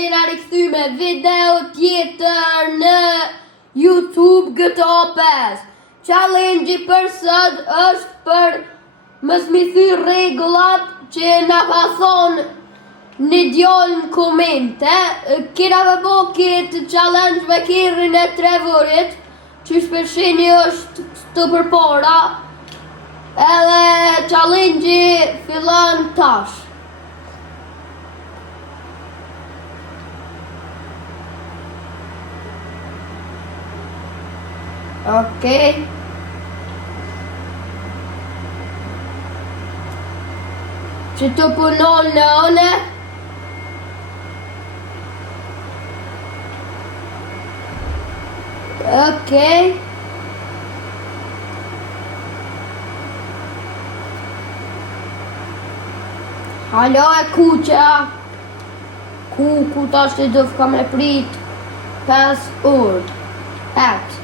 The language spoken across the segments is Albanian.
jena rikthy me video tjetër në YouTube GTA 5. Challenge për sot është për më smithy rregullat që na ka thonë një djallë në komente. Kena me bo këtë challenge me kirrin e Trevorit, që shpeshini është të përpara, edhe challenge fillon tash. Okej. Që të punon në one. Okej. Halo e kuqa. Ku tash të dëf ka me prit 5 orë. Atë.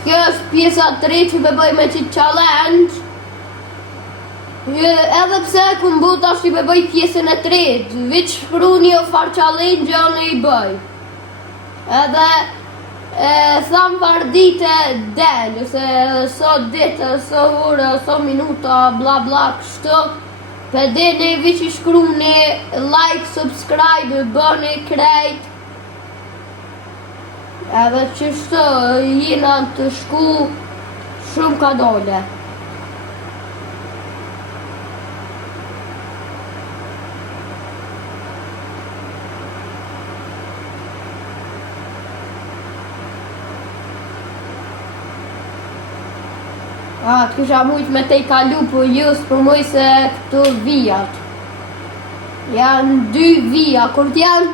Kjo është pjesa 3 që me bëj me që challenge. Edhe pse ku mbu tash që me bëj pjesën e 3, veç shpru një far challenge janë i bëj. Edhe tham par dite del, ose sot dite, so ore, so minuta, bla bla kështu. Për dene veç i shkru një like, subscribe, bëni krejt. Edhe qështu jena të shku shumë ka dole. Kisha mujt me te i kalu për just për muj se këtu vijat. Janë 2 vija, kur t'janë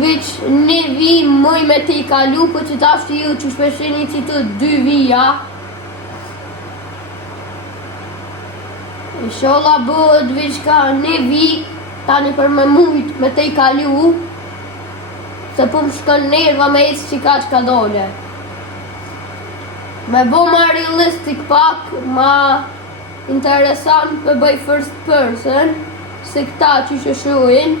veç një vi muj me te i kalu, për që tash të ju që shpeshini që të 2 vija. Inshallah bëhet veç ka një vi, tani për me mujt me te i kalu, se po më shkon nerva me ecë që ka që ka dole. Me bo ma realistic pak, ma interesant për bëj first person, se këta që shëshuin.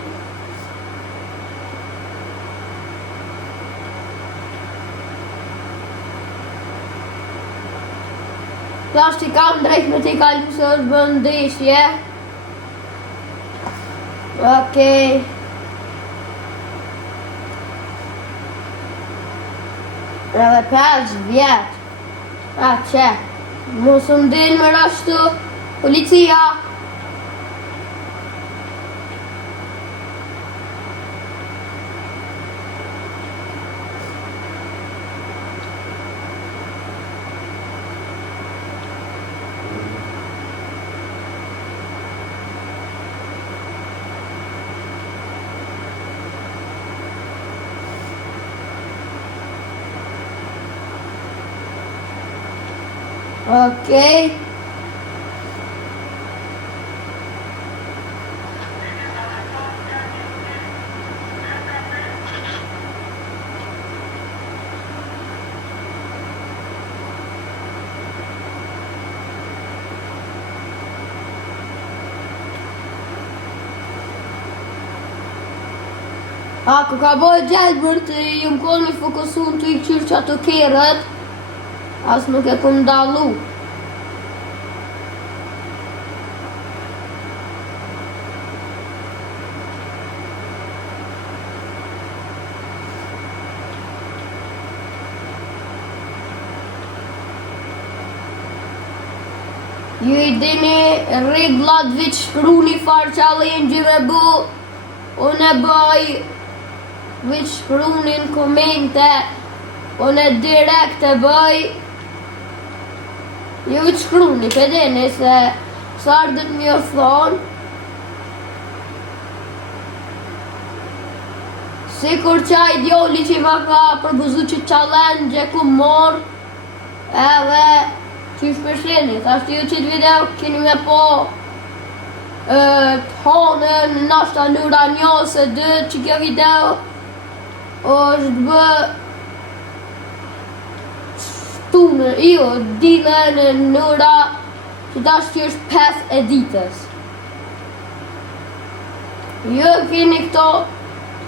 Tash që kam drejt me t'i kalu se është bëndeshje. Okej. Edhe 5 vjetë. Që, mos më del më rashtu policia. Okej. Ku ka bojë gjelbër të ju më konë me fokusun të i këqyrë që ato kerët, as nuk e kom dalu. Ju i dini rregullat veç shkru një far challenge me bu, unë e bëj veç shkru një në komente, unë e direkt e bëj. Ju veç shkru një pedeni se sa ardhët mjë thonë. Sikur qaj djoli që ma ka përbuzu që challenge e ku morë, edhe që shpesheni, thashtë ju qëtë video keni me po të honën, nashta lura një ose 2, që kjo video është bë fortunë, jo, dilën në ora që tash që është 5 e ditës. Jo keni këto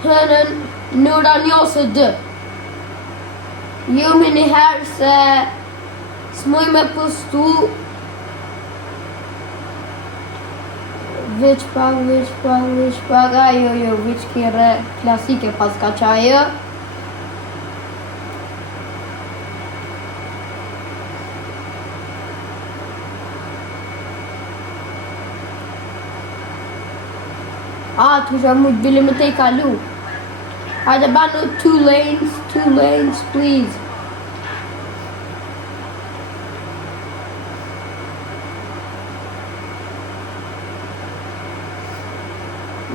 hënën në ora 1 Jo me njëherë se s'moj me postu veç pak, ajo, veç kire klasike pas ka qajo. Të isha mujtë bile me te I kalu. Hajde banu 2 lanes, please.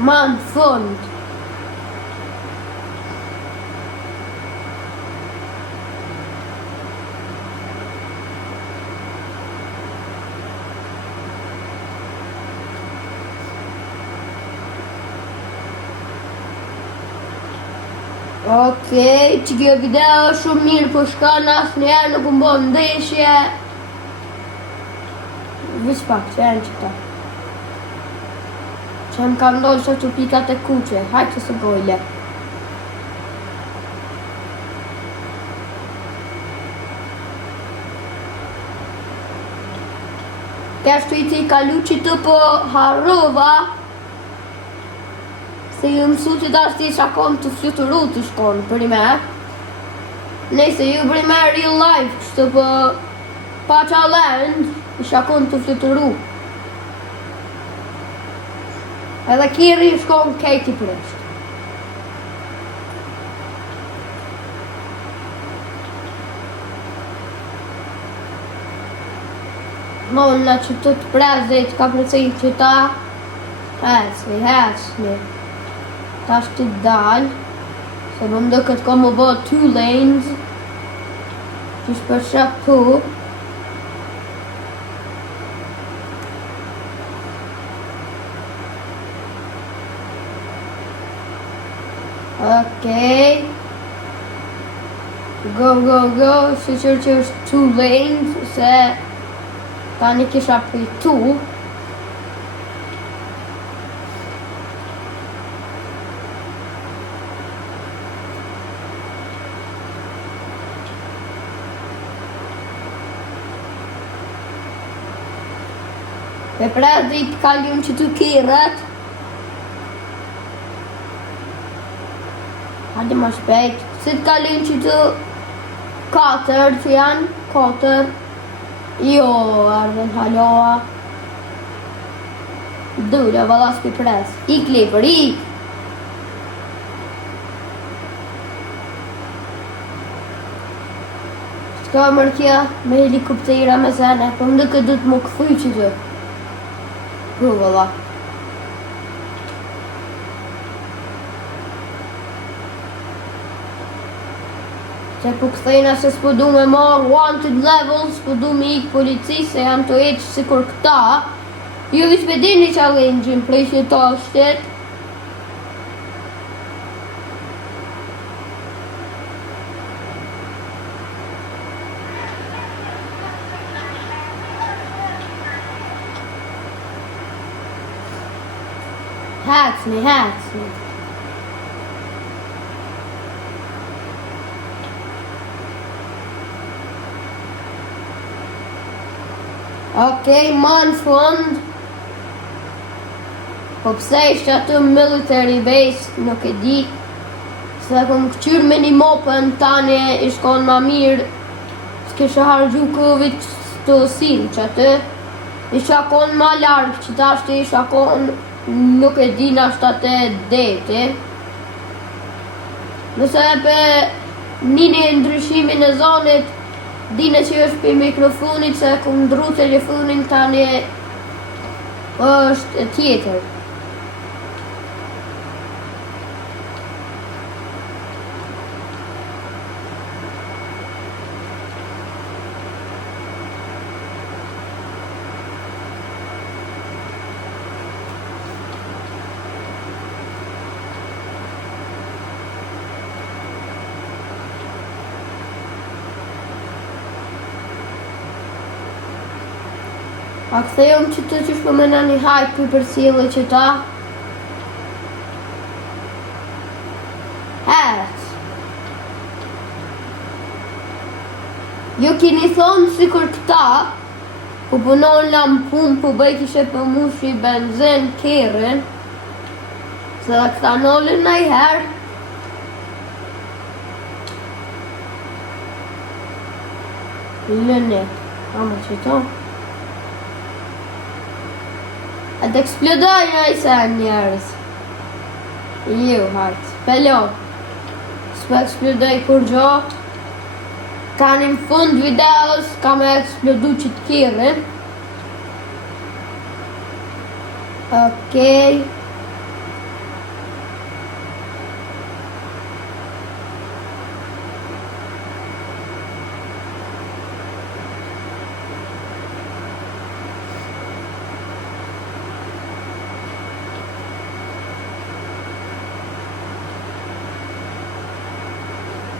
Man, fund. Okej, që kjo video është shumë mirë, po shkon asnjëherë nuk më bën ndeshje. Veç pak, që janë qëta. Që më ka ndoshtë të pikat e kuqe, hajtë së gojle. Kështu I të I kalu që të po harrova. Se ju mësu që dash ti shakon të fluturu të shkon, për I me. Nëse ju për I me real life, kështu po pa challenge, I shakon të fluturu. Edhe kiri shkon kejti përështë. Në që të prezit ka përcejnë që ta hecni. Ta shti dal, se më mdo këtë ka më bo 2 lanes, që shpër shapu. Okej. Go, se që është 2 lanes, se ta një kisha pëjtu. E prezit I kalun që të kirët. Hajde ma shpejt. Se të kalun që të 4 që janë 4. Jo, ardhen haloa. Dure, valas për pres. I klipër, Shka mërkja me helikoptera me sene, po më këtë du të më këthuj që të. Valla. Se po këthejna se s'po du me marrë wanted levels, s'po du me ikë polici, se janë të eqë si kur këta. Jo vish me dini challenge-in prej që ta shtet. Hacni. Okej, man fund. Po pse ishte atë military base, nuk e di. Se kom këqyr me një mopën tani I shkon ma mirë. S'kisha hargju Covid të sin që atë. I shakon ma largë që ta shte I shakon nuk e di nashta të deti. Nëse e pe një ndryshimin e zonit, dine që është për mikrofonit se ku ndru telefonin tani është tjetër. A kthejmë që të qysh për mëna një hajt për cilë që ta. Heret. Jo keni thonë si kur këta, po punon lam pun, po bëj kishe për mushi benzin kërën, se dhe këta nolin në i herë. Lënit, ama që to. E të eksplodoj në i sen njerës. Ju, hajtë, pelo. S'pe eksplodoj kur gjo. Tani në fund videos ka me eksplodu që të kërën. Okej.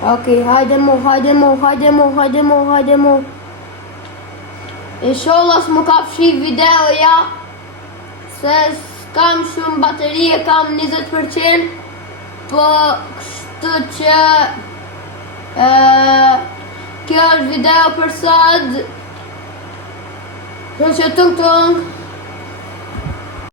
Okej, hajde mo. Inshallah s'mu ka fshi videoja, se s'kam shumë baterie, kam 20%, po kështu që kjo është video për sot. Kështu që tung